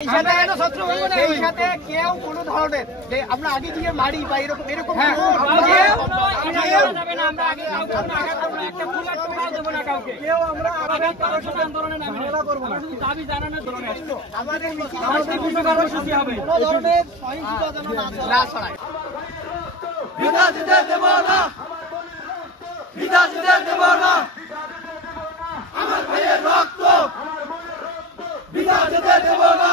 সেই সাথে কেউ কোনো ধরনের যে আমরা আগে গিয়ে মারি বা এরকম এরকম দাবি জানানোর ধরনের আমাদের কর্মসূচি হবে কোনো ধরনের সহিংসতা যেন না ছড়ায়। বিনা দিতে দেব না, বিনা দিতে দেব না, আমার ভাইয়ের রক্ত বিনা দিতে দেব না।